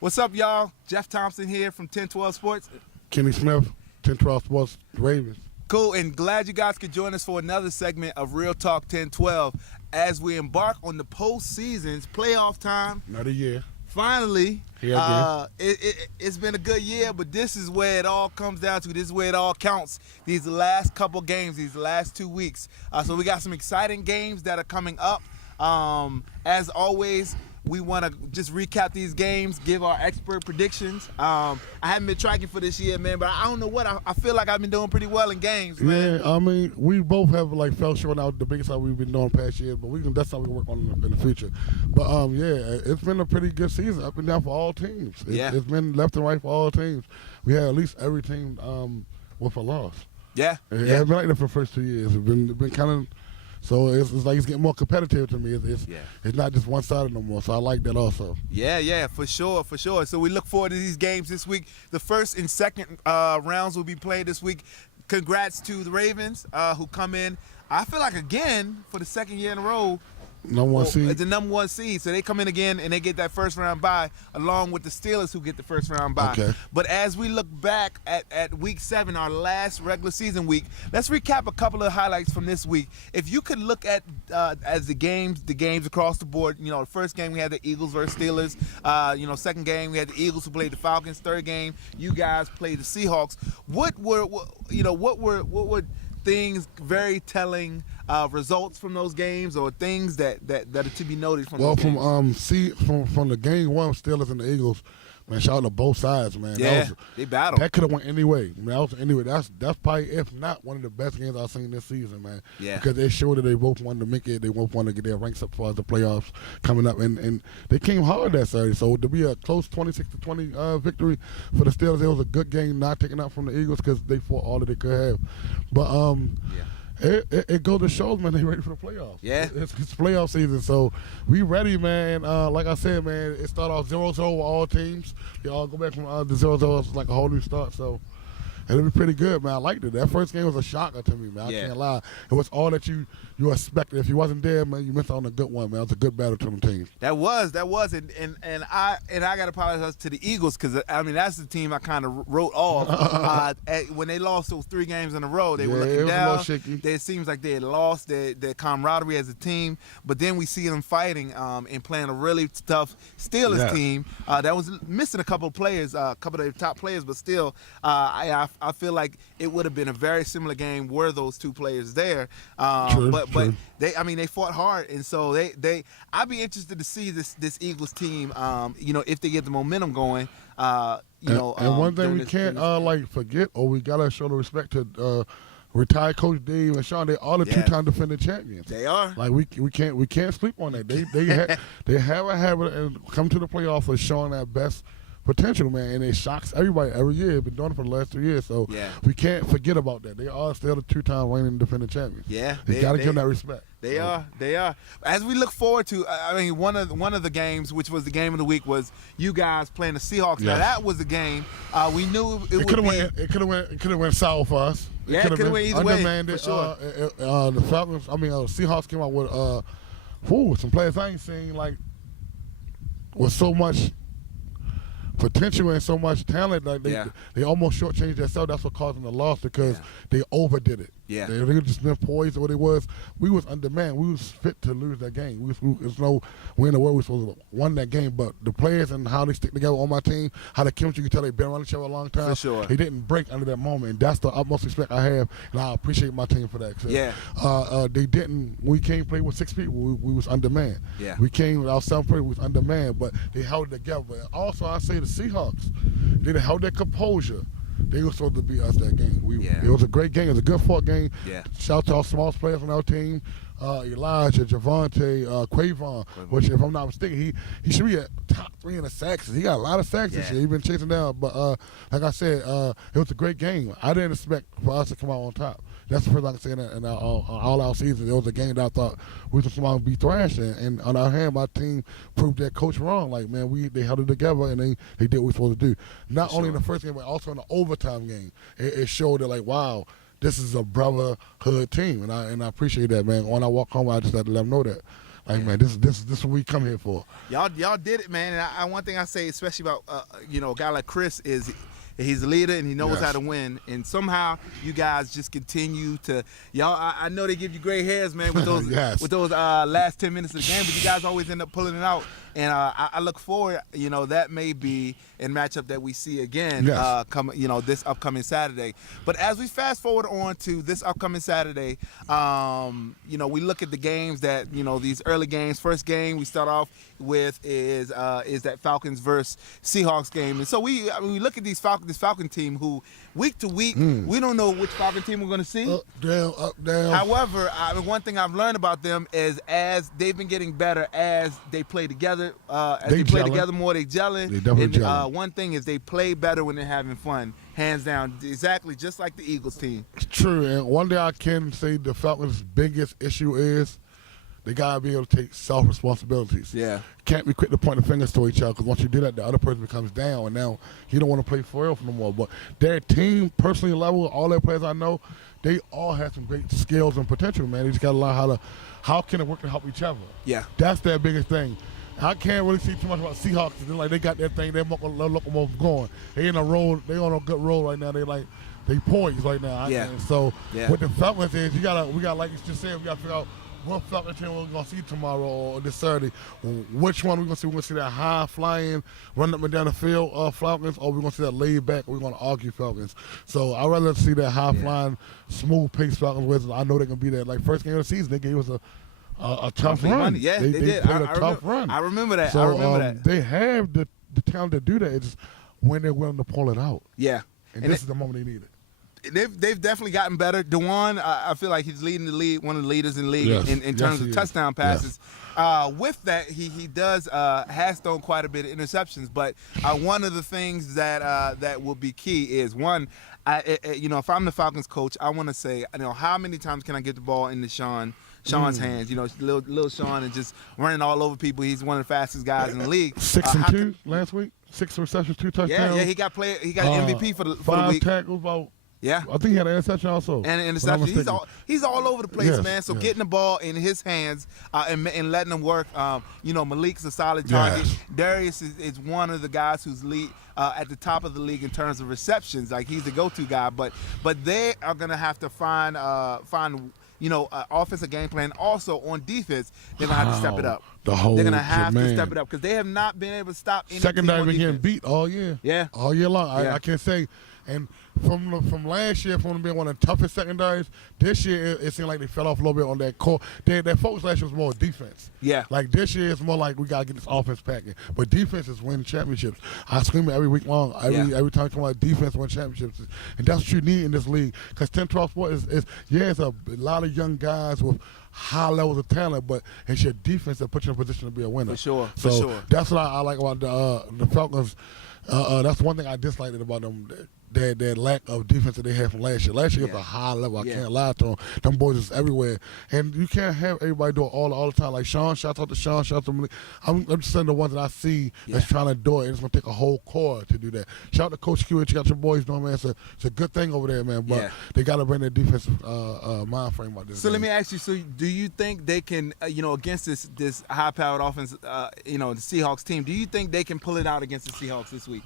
What's up, y'all? Jeff Thompson here from 1012 Sports. Kenny Smith, 1012 Sports, Ravens. Cool, and glad you guys could join us for another segment of Real Talk 1012 as we embark on the postseason's playoff time. Another year. Finally, Yeah, it's been a good year, but this is where it all comes down to. This is where it all counts. These last couple games, these last 2 weeks. So we got some exciting games that are coming up. As always, we want to just recap these games, give our expert predictions. I haven't been tracking for this year, man, but I don't know what. I feel like I've been doing pretty well in games, man. Yeah, I mean, we both have fell short out the biggest how we've been doing past years, but that's something we work on in the future. But yeah, it's been a pretty good season up and down for all teams. It's been left and right for all teams. We had at least every team with a loss. Yeah, It hasn't been like that for the first 2 years. It's been kind of. So it's like it's getting more competitive to me. It's not just one-sided no more. So I like that also. Yeah, for sure. So we look forward to these games this week. The first and second rounds will be played this week. Congrats to the Ravens who come in, I feel like, again, for the second year in a row, Number one seed. the number one seed. So they come in again and they get that first round bye, along with the Steelers who get the first round bye. Okay. But as we look back at week 7, our last regular season week, let's recap a couple of highlights from this week. If you could look at as the games across the board, the first game we had the Eagles versus Steelers. Second game we had the Eagles who played the Falcons. Third game you guys played the Seahawks. What were things very telling results from those games, or things that are to be noted from those games? From the game one, Steelers and the Eagles, man, shout out to both sides, man. Yeah, they battled. That could have went any way. That's probably, if not, one of the best games I've seen this season, man. Yeah. Because they showed that they both wanted to make it. They both wanted to get their ranks up for the playoffs coming up, and they came hard that Saturday. So to be a close 26-20 victory for the Steelers, it was a good game, not taking out from the Eagles because they fought all that they could have. But It goes to show, man, they ready for the playoffs. Yeah. It's playoff season, so we ready, man. Like I said, man, it started off 0-0 with all teams. They all go back from the 0-0. It's like a whole new start, so it'll be pretty good, man. I liked it. That first game was a shocker to me, man. I can't lie. It was all that you expected. If you wasn't there, man, you missed out on a good one, man. It was a good battle to them teams. That was, and I got to apologize to the Eagles because that's the team I kind of wrote off when they lost those 3 games in a row. They were looking down. A little shaky. It seems like they had lost their camaraderie as a team, but then we see them fighting and playing a really tough Steelers team that was missing a couple of players, a couple of their top players, but still, I feel like it would have been a very similar game were those 2 players there. True. But they fought hard, and so I'd be interested to see this Eagles team, if they get the momentum going. And one thing we can't forget, or we gotta show the respect to retired Coach Dave and Sean. They all the 2-time defending champions. They are. Like we can't sleep on that. They have a habit and come to the playoffs of showing that best potential, man, and it shocks everybody every year. They've been doing it for the last 3 years, so we can't forget about that. They are still the 2-time reigning defending champions. Yeah, they got to give them that respect. They are. As we look forward to, one of the games, which was the game of the week, was you guys playing the Seahawks. Now that was the game we knew it could have It could have went sour for us. It could have went either way. For sure. The Falcons, Seahawks came out with some players I ain't seen with so much potential and so much talent. They almost shortchanged themselves. That's what caused them the loss because they overdid it. Yeah. They were just been poised or what it was. We was undermanned. We was fit to lose that game. There's no way in the world we were supposed to win that game. But the players and how they stick together on my team, how the chemistry, you can tell they've been around each other a long time. For sure. They didn't break under that moment. And that's the utmost respect I have. And I appreciate my team for that. They didn't. We came play with 6 people. We was undermanned. Yeah. We came with our 7 players. We was undermanned. But they held it together. And also, I say the Seahawks, they held their composure. They were supposed to beat us that game. It was a great game. It was a good fought game. Yeah. Shout out to our small players on our team. Elijah, Javante, Quavon, which, if I'm not mistaken, he should be at top 3 in the sacks. He got a lot of sacks this year. He's been chasing down. But like I said, it was a great game. I didn't expect for us to come out on top. That's the first I can say in all our season. It was a game that I thought we was going to be thrashed. And on our hand, my team proved that coach wrong. They held it together and they did what we were supposed to do. Not only in the first game, but also in the overtime game. It showed that, wow, this is a brotherhood team. And I appreciate that, man. When I walk home, I just had to let them know that. Like, man, this is what we come here for. Y'all did it, man. And one thing I say, especially about a guy like Chris, is he's a leader and he knows how to win. And somehow you guys just continue to I know they give you gray hairs, man, with those with those last 10 minutes of the game, but you guys always end up pulling it out. And I look forward, that may be a matchup that we see again this upcoming Saturday. But as we fast forward on to this upcoming Saturday, we look at the games that, these early games. First game we start off with is that Falcons versus Seahawks game. And so we look at this Falcon team who week to week we don't know which Falcon team we're going to see. Up, down. However, one thing I've learned about them is as they've been getting better as they play together, as they play together more, they gelling. They definitely gelling. One thing is they play better when they're having fun, hands down. Exactly, just like the Eagles team. It's true, and one thing I can say the Falcons' biggest issue is they gotta be able to take self-responsibilities. Yeah. Can't be quick to point the fingers to each other, because once you do that, the other person becomes down, and now you don't want to play for real no more. But their team, personally level, all their players I know, they all have some great skills and potential, man. They just gotta learn how can it work to help each other. Yeah. That's their biggest thing. I can't really see too much about Seahawks. They got their thing, their locomotive going. They in a roll, they on a good roll right now. They poised right now. So what the Falcons is, we got like you just said, we gotta figure out what Falcon team we're gonna see tomorrow or this Saturday. Which one we're gonna see? We're gonna see that high flying, run up and down the field Falcons, or we're gonna see that laid back, or we're gonna argue Falcons. So I'd rather see that high flying, smooth pace Falcons with. I know they're gonna be there. Like first game of the season, they gave us a tough run. Yeah, they did. Played a tough run. I remember that. So, they have the talent to do that. It's when they're willing to pull it out. Yeah. And this is the moment they need it. They've definitely gotten better. DeJuan, I feel like he's leading the league, one of the leaders in the league in terms of touchdown passes. With that, he does has thrown quite a bit of interceptions. But one of the things that will be key is one. If I'm the Falcons coach, I want to say, how many times can I get the ball into Sean's hands? Little Sean and just running all over people. He's one of the fastest guys in the league. 6 and 2 last week. 6 receptions, 2 touchdowns. Yeah, he got MVP for the week. 5 tackles, about. Yeah, I think he had an interception also. And an interception. He's all over the place, man. So getting the ball in his hands and letting him work. Malik's a solid target. Darius is one of the guys who's at the top of the league in terms of receptions. Like he's the go-to guy. But they are gonna have to find offensive game plan. Also on defense, they're gonna have to step it up. They're gonna have to step it up because they have not been able to stop any secondary been getting beat all year. Yeah, all year long. I can't say. And from last year, from being one of the toughest secondaries, this year it seemed like they fell off a little bit on that core. Their focus last year was more defense. Yeah. Like this year, it's more like we gotta get this offense packing. But defense is winning championships. I scream it every week long. Every time I come out, defense win championships, and that's what you need in this league. Because 10-12 sport is it's a lot of young guys with high levels of talent, but it's your defense that puts you in a position to be a winner. For sure. That's what I like about the Falcons. That's one thing I disliked about them. That lack of defense that they had from last year. Last year was a high level. I can't lie to them. Them boys is everywhere. And you can't have everybody do it all the time. Like Sean, shout out to Sean, shout out to Malik. I'm just saying the ones that I see that's trying to do it. And it's going to take a whole core to do that. Shout out to Coach Q. You got your boys doing, man. It's a good thing over there, man. But they got to bring their defensive mind frame about this. So let me ask you, do you think they can, against this high-powered offense, the Seahawks team, do you think they can pull it out against the Seahawks this week?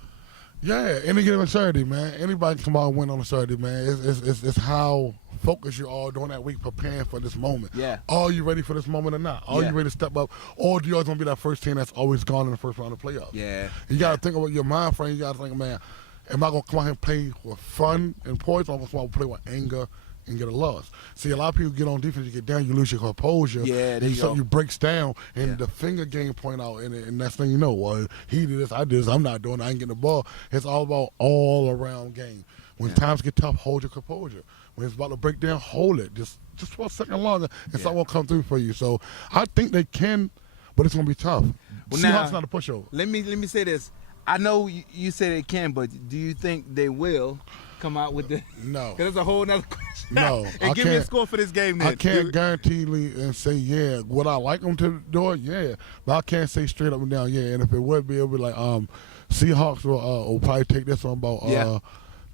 Yeah, any given Saturday, man. Anybody can come out and win on a Saturday, man. It's how focused you are during that week preparing for this moment. Yeah. Are you ready for this moment or not? Are you ready to step up? Or do you always want to be that first team that's always gone in the first round of playoffs? Yeah. You got to think about your mind frame. You got to think, man, am I going to come out here and play with fun and poise, or am I going to come out and play with anger and get a loss? See, a lot of people get on defense, you get down, you lose your composure. Yeah, and something breaks down, and the finger game point out, and that's thing you know, well, he did this, I did this, I'm not doing it, I ain't getting the ball. It's all about all-around game. When times get tough, hold your composure. When it's about to break down, hold it. Just for a second longer, and something will come through for you. So I think they can, but it's going to be tough. Well, Seahawks not a pushover. Let me say this. I know you say they can, but do you think they will come out with the? No. Because that's a whole nother question. No. And give me a score for this game then. I can't guarantee and say, would I like them to do it? Yeah. But I can't say straight up and down, And if it would be, it would be like Seahawks will probably take this one about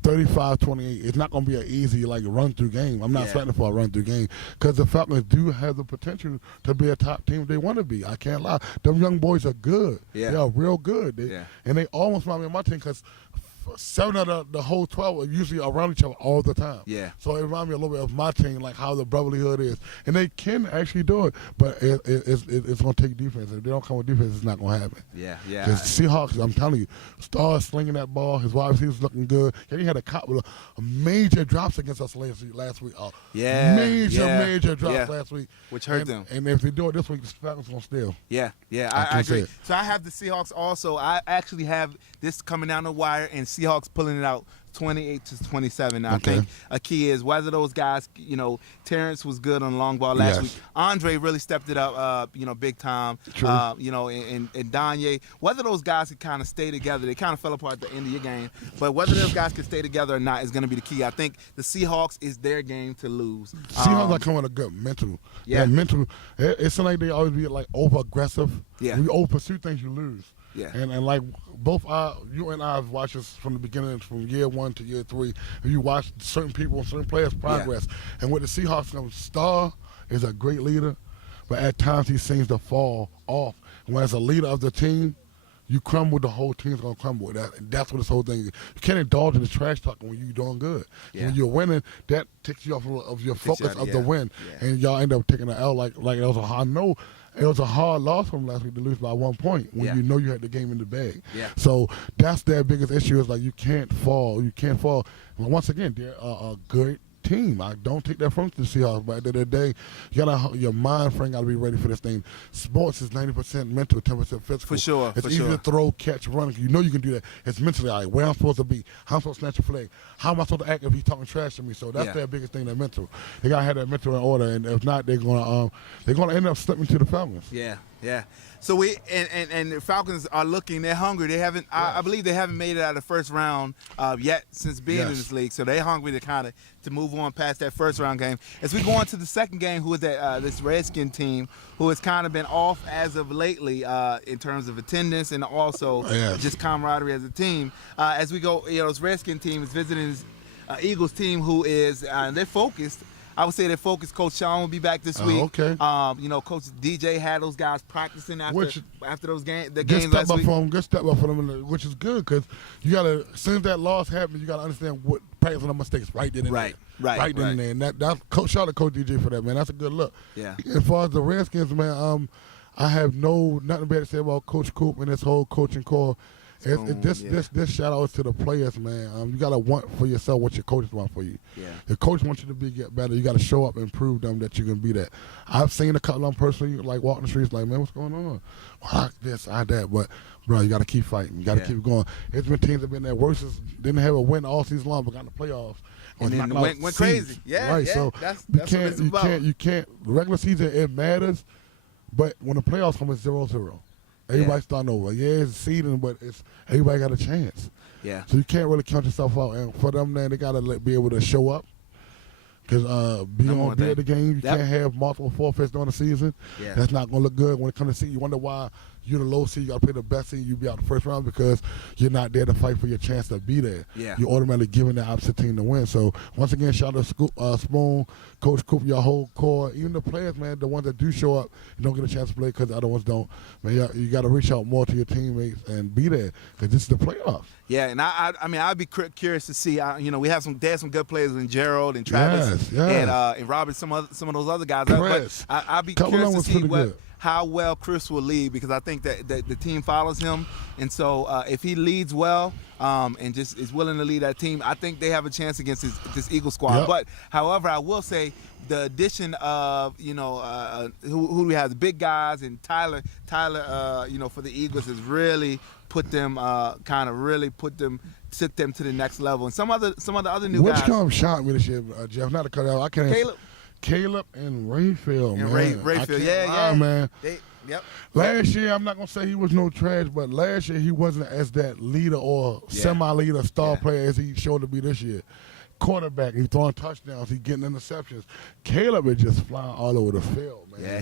35-28. It's not going to be an easy run-through game. I'm not expecting for a run-through game because the Falcons do have the potential to be a top team they want to be. I can't lie. Them young boys are good. Yeah. They are real good. And they almost remind me of my team because 7 of the whole 12 are usually around each other all the time. Yeah. So it reminds me a little bit of my team, like how the brotherlyhood is. And they can actually do it, but it's going to take defense. If they don't come with defense, it's not going to happen. Yeah. Because Seahawks, I'm telling you, Star slinging that ball. His wide receivers looking good. And he had a couple of major drops against us last week. Major drops last week. Which hurt them. And if they do it this week, the Falcons going to steal. Yeah, I agree. So I have the Seahawks also. I actually have this coming down the wire and Seahawks pulling it out 28-27. I think a key is whether those guys, Terrence was good on the long ball last week. Andre really stepped it up, big time. True. And Danye, whether those guys could kind of stay together. They kind of fell apart at the end of your game. But whether those guys can stay together or not is going to be the key. I think the Seahawks is their game to lose. Seahawks are coming with a good mental. Yeah. Mental. It's like they always be over-aggressive. Yeah. When you over-pursue things, you lose. Yeah. And like both you and I have watched this from the beginning, from year 1 to year 3. And you watch certain people, certain players progress. Yeah. And with the Seahawks, Star is a great leader, but at times he seems to fall off. And when as a leader of the team, you crumble, the whole team's going to crumble. That's what this whole thing is. You can't indulge in the trash talking when you're doing good. Yeah. When you're winning, that takes you off of your focus of the win. Yeah. And y'all end up taking an L like it was a hard no. It was a hard loss from last week to lose by 1 point when you know you had the game in the bag. Yeah. So that's their biggest issue is you can't fall. You can't fall. And once again, they're a good team. I don't take that from the Seahawks, but at the end of the day, your mind frame got to be ready for this thing. Sports is 90% mental, 10% physical. For sure. It's easy to throw, catch, run. You know you can do that. It's mentally, where I'm supposed to be. How I'm supposed to snatch a flag. How am I supposed to act if he's talking trash to me? So that's their biggest thing, their mental. They got to have that mental in order, and if not, they're gonna end up slipping to the Falcons. Yeah. So we and the Falcons are looking. They're hungry. They haven't. I believe they haven't made it out of the first round yet since being in this league. So they're hungry to move on past that first round game. As we go on to the second game, who is that? This Redskin team who has kind of been off as of lately in terms of attendance and also just camaraderie as a team. As we go, this Redskin team is visiting this Eagles team who is they're focused. I would say they're focused. Coach Sean will be back this week. Okay. Coach DJ had those guys practicing after those games last week. Good step up for them, which is good because you gotta. Since that loss happened, you gotta understand what practicing on mistakes right then and there. Right then and there. And that's shout out to Coach DJ for that, man. That's a good look. Yeah. As far as the Redskins, man, I have nothing bad to say about Coach Coop and his whole coaching core. This shout out to the players, man. You gotta want for yourself what your coaches want for you. Yeah. The coach wants you to get better. You gotta show up and prove them that you can be that. I've seen a couple of them personally, walking the streets, man, what's going on? Well, that. But bro, you gotta keep fighting. You gotta keep going. It's been teams that been there worse, didn't have a win all season long, but got in the playoffs. And then went crazy. Right. So that's what it's about. You can't. Regular season it matters, but when the playoffs come, it's 0-0. Everybody's starting over. Yeah, it's seeding, but everybody got a chance. Yeah. So you can't really count yourself out. And for them, man, they got to be able to show up. Because be at the game, you can't have multiple forfeits during the season. Yeah. That's not going to look good when it comes to seed. You wonder why you're the low seed. You got to play the best seed. You be out the first round because you're not there to fight for your chance to be there. Yeah. You're automatically giving the opposite team to win. So once again, shout out to Spoon, Coach Coop, your whole core, even the players, man, the ones that do show up and don't get a chance to play because the other ones don't. Man, you got to reach out more to your teammates and be there because this is the playoffs. Yeah, and I'd be curious to see. We have some good players in Gerald and Travis and Robert, some of those other guys. Chris. But I'd be curious to see how well Chris will lead because I think that the team follows him, and so if he leads well and just is willing to lead that team, I think they have a chance against this Eagle squad. Yep. But however, I will say the addition of who we have, the big guys and Tyler for the Eagles has really put them took them to the next level. And some other new guys. Which come shocked me this year, Jeff? Not to cut out. I can't. Caleb and Rayfield, man. Rayfield, man. Yep. Last year, I'm not going to say he was no trash, but last year he wasn't as that leader or semi-leader star player as he showed to be this year. Quarterback, he's throwing touchdowns, he's getting interceptions. Caleb is just flying all over the field, man. Yeah,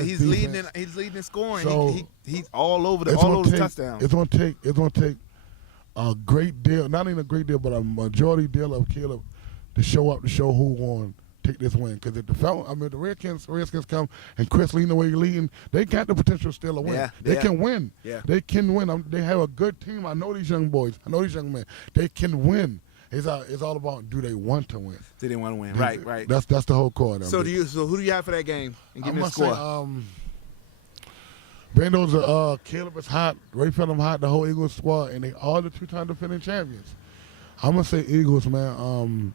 he's leading in scoring. So he's all over the touchdowns. It's gonna take a great deal, not even a great deal, but a majority deal of Caleb to show up to show who won. Take this win, because if the Redskins come and Chris leading the way he's leading, they got the potential still to win. Yeah, they can win. Yeah. They can win. They have a good team. I know these young boys. I know these young men. They can win. It's all about, do they want to win? Do they want to win? Right. That's the whole core. So who do you have for that game? And give me a score. Bandos, Caleb is hot. Ray Phelan hot. The whole Eagles squad, and they are the 2-time defending champions. I'm gonna say Eagles, man.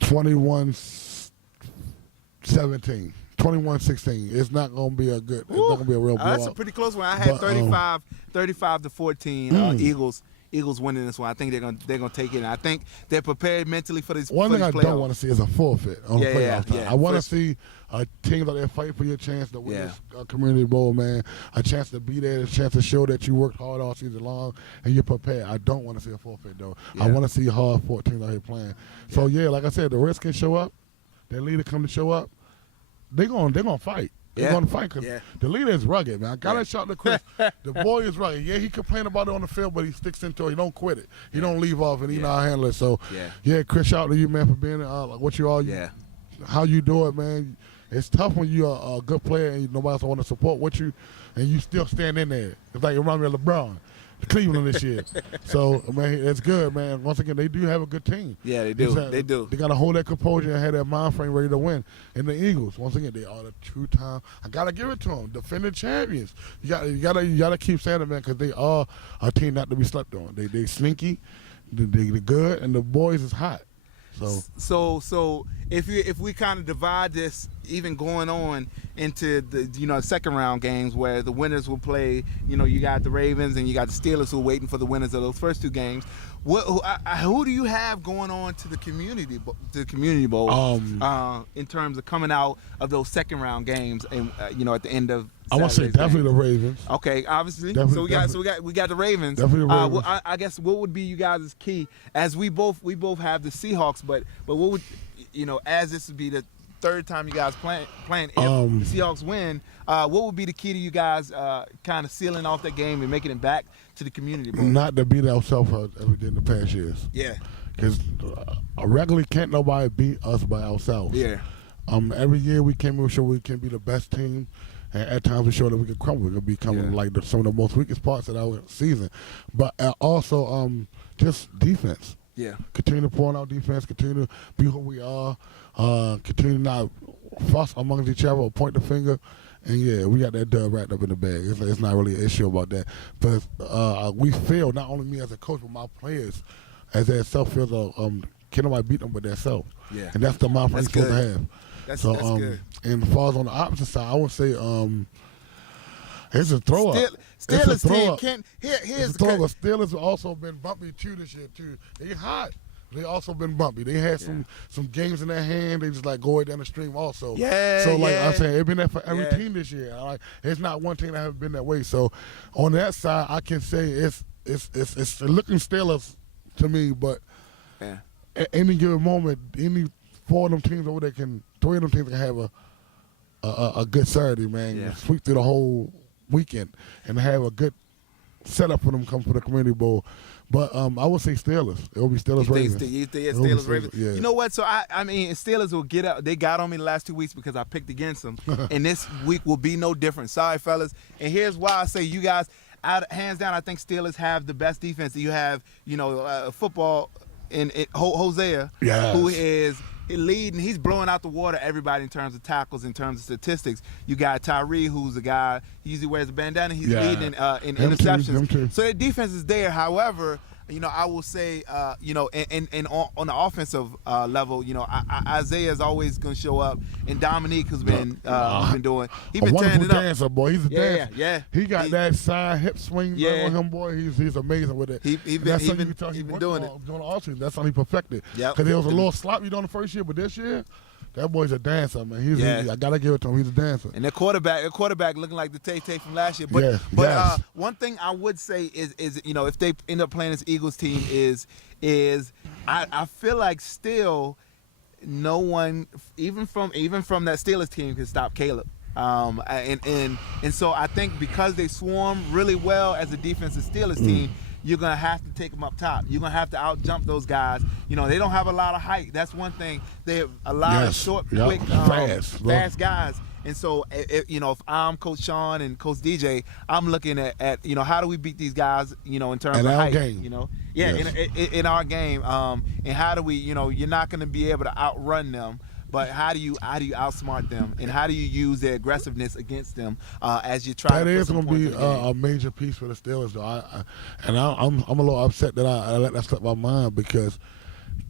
21-17, 21-16. It's not going to be a good. It's not going to be a real blowout. That's a pretty close one. I had 35-14. Eagles winning this one. I think they're gonna take it. And I think they're prepared mentally for this. One thing I don't want to see is a forfeit on the playoff time. I want to see teams out there fight for your chance to win this community bowl, man. A chance to be there, a chance to show that you worked hard all season long and you're prepared. I don't want to see a forfeit though. I want to see hard 14 out here playing. So like I said, the Redskins show up. Their leader come to show up. They're gonna fight. They're going to fight because the leader is rugged, man. I got to shout to Chris. The boy is rugged. Yeah, he complained about it on the field, but he sticks into it. He don't quit it. He don't leave off, and he know how to handle it. So, Chris, shout out to you, man, for being what you are. How you do it, man. It's tough when you're a good player and nobody else want to support with you, and you still stand in there. It's like you remind me of LeBron. Cleveland this year. So, man, it's good, man. Once again, they do have a good team. Yeah, they do. They do. They got to hold that composure and have that mind frame ready to win. And the Eagles, once again, they are the two-time. I got to give it to them. Defending champions. You got to keep saying it, man, because they are a team not to be slept on. They sneaky, they're good, and the boys is hot. So if we kind of divide this, even going on into the second round games where the winners will play, you got the Ravens and you got the Steelers who are waiting for the winners of those first two games. Who do you have going on to the community bowl in terms of coming out of those second round games and at the end of I want to say definitely the Ravens. Okay, obviously. So we got the Ravens. Definitely the Ravens. I guess what would be you guys' key, as we both have the Seahawks, but what would as this would be the third time you guys playing if the Seahawks win, what would be the key to you guys kind of sealing off that game and making it back to the community bowl? Not to beat ourselves as we did in the past years. Yeah. Because regularly can't nobody beat us by ourselves. Yeah. Every year we came in sure we can be the best team. And at times we show that we can crumble. We can become like some of the most weakest parts of our season. But also just defense. Yeah. Continue to pour out defense. Continue to be who we are. Continue to not fuss amongst each other or point the finger. And, we got that dub wrapped up in the bag. It's not really an issue about that. But we feel, not only me as a coach, but my players, as their self feels, can nobody beat them but their self. Yeah. And that's the mind frame you're supposed to have. That's good. And as far as on the opposite side, I would say it's a throw up. Steelers team can't. Here's the throw up. Steelers have also been bumpy too this year too. They hot. They also been bumpy. They had some games in their hand. They just like go down the stream also. Yeah. So like I said, it's been there for every team this year. It's not one team that has been that way. So on that side, I can say it's looking Steelers to me, but at any given moment, any four of them teams over there three of them teams can have a good Saturday, man. Yeah. Sweep through the whole weekend and have a good setup for them come for the community bowl. But I would say Steelers. It will be Steelers Ravens. You think Steelers Ravens? Yeah. You know what? So I mean, Steelers will get up. They got on me the last 2 weeks because I picked against them, and this week will be no different. Sorry, fellas. And here's why I say you guys, hands down, I think Steelers have the best defense. You have football in Hosea, who is leading. He's blowing out the water everybody in terms of tackles, in terms of statistics. You got Tyree, who's a guy, he usually wears a bandana. He's leading in interceptions. So their defense is there. However, I will say, and on the offensive level, Isaiah is always going to show up, and Dominique, who's been doing, he's been tearing it up. Dancer, boy. He's a dancer. Yeah. He got that side hip swing on him, boy. He's amazing with it. He's been doing it. That's how he perfected. Because he was a little sloppy on the first year, but this year, that boy's a dancer, man. I gotta give it to him. He's a dancer. And their quarterback looking like the Tay from last year. But one thing I would say is if they end up playing this Eagles team is I feel like still no one even from that Steelers team can stop Caleb. And so I think because they swarm really well as a defensive Steelers team, you're going to have to take them up top. You're going to have to out-jump those guys. You know, they don't have a lot of height. That's one thing. They have a lot of short, quick, fast guys. And so, you know, if I'm Coach Sean and Coach DJ, I'm looking at you know, how do we beat these guys, you know, in terms of height, game. you know? Yeah, in our game. And how do we, you know, you're not going to be able to outrun them, but how do you outsmart them, and how do you use their aggressiveness against them as you try to put some points in the game? That is going to be a major piece for the Steelers, though. I'm a little upset that I let that slip my mind, because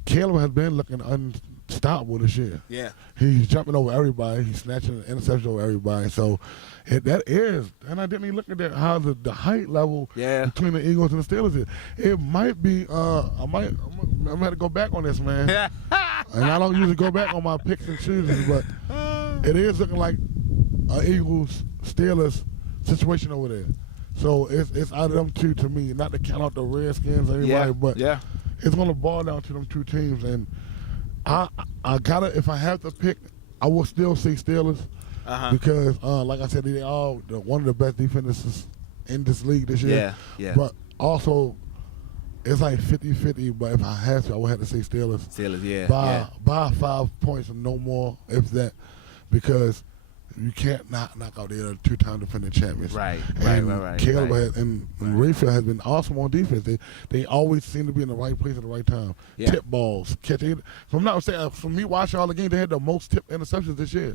Caleb has been looking unstoppable this year. Yeah. He's jumping over everybody. He's snatching interceptions over everybody. So that is, and I didn't even look at that, how the height level between the Eagles and the Steelers is. It might be, I'm going to have to go back on this, man. And I don't usually go back on my picks and chooses, but it is looking like an Eagles-Steelers situation over there. So it's out of them two to me, not to count out the Redskins or anybody, but it's going to boil down to them two teams. And I gotta, if I have to pick, I will still say Steelers because, like I said, they are one of the best defenses in this league this year. Yeah. But also, it's like 50-50. But if I have to, I would have to say Steelers. Steelers, by 5 points or no more, if that, because you can't knock out the other two-time defending champions. Right. Caleb and Rayfield has been awesome on defense. They always seem to be in the right place at the right time. Yeah. Tip balls, catching. If I'm not saying, from me watching all the games, they had the most tip interceptions this year.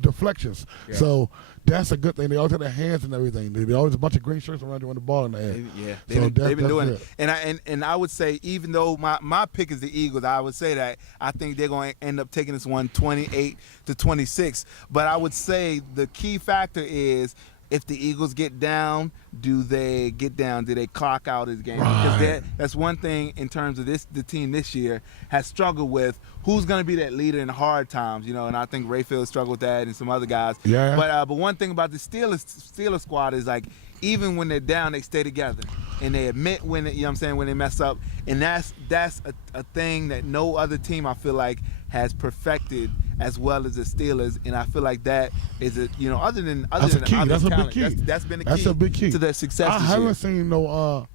Deflections. Yeah. So that's a good thing. They always have their hands and everything. They always a bunch of green shirts around you when the ball in the air. They've been doing it. And I would say, even though my pick is the Eagles, I would say that I think they're going to end up taking this one 28-26. But I would say the key factor is, if the Eagles get down, do they get down? Do they clock out his game? Because that's one thing in terms of the team this year has struggled with who's going to be that leader in hard times, you know. And I think Rayfield struggled with that, and some other guys. Yeah. But one thing about the Steelers squad is, like, even when they're down, they stay together and they admit when you know what I'm saying, when they mess up, and that's a thing that no other team, I feel like, has perfected as well as the Steelers. And I feel like that is other than that's a key. That's a big key. That's been a big key to their success. I haven't seen no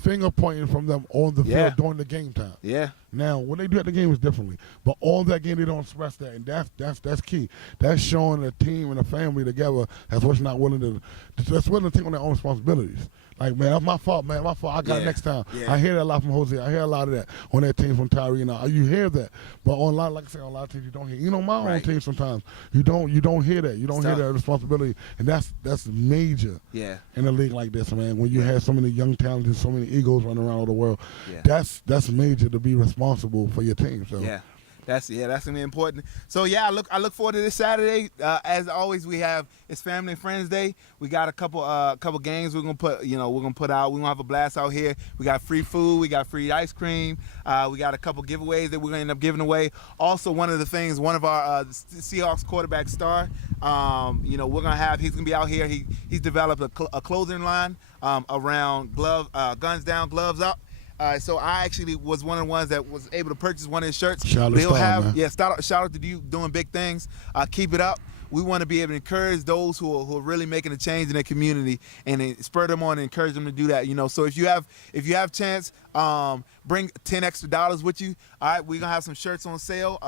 finger pointing from them on the field during the game time. Yeah. Now, when they do at the game is differently, but all that game they don't express that, and that's key. That's showing a team and a family together that's not willing to take on their own responsibilities. Like, man, that's my fault, man. My fault. I got it next time. Yeah. I hear that a lot from Jose. I hear a lot of that on that team from Tyree. You hear that, but on a lot, like I said, on a lot of teams you don't hear. You know, my own team sometimes you don't hear that. You don't hear that responsibility, and that's major. Yeah. In a league like this, man, when you have so many young talented, so many Eagles running around all the world, that's major to be responsible for your team. So that's gonna be important. So I look forward to this Saturday. As always, it's Family and Friends Day. We got a couple games we're gonna put out. We're gonna have a blast out here. We got free food. We got free ice cream. We got a couple giveaways that we're gonna end up giving away. Also, one of the things, one of our Seahawks quarterback star, we're gonna have. He's gonna be out here. He's developed a clothing line around guns down, gloves up. So I actually was one of the ones that was able to purchase one of his shirts. Shout out to you doing big things. Keep it up. We want to be able to encourage those who are really making a change in their community, and spur them on and encourage them to do that. So if you have chance, bring $10 extra with you. All right, we're gonna have some shirts on sale.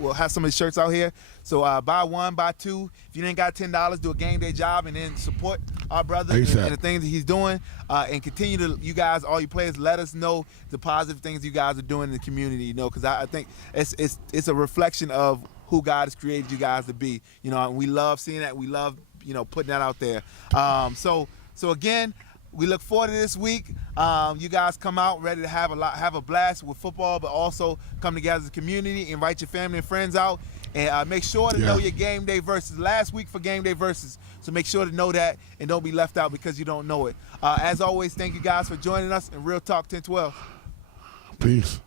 We'll have some of the shirts out here. So buy one, buy two. If you ain't got $10, do a game day job and then support our brother and the things that he's doing. And continue to, you guys, all you players, let us know the positive things you guys are doing in the community. Because I think it's a reflection of who God has created you guys to be. And we love seeing that. We love putting that out there. So again, we look forward to this week. You guys come out ready to have a blast with football, but also come together as a community. Invite your family and friends out, and make sure to know your game day verses. Last week for game day verses, so make sure to know that and don't be left out because you don't know it. As always, thank you guys for joining us in Real Talk 1012. Peace.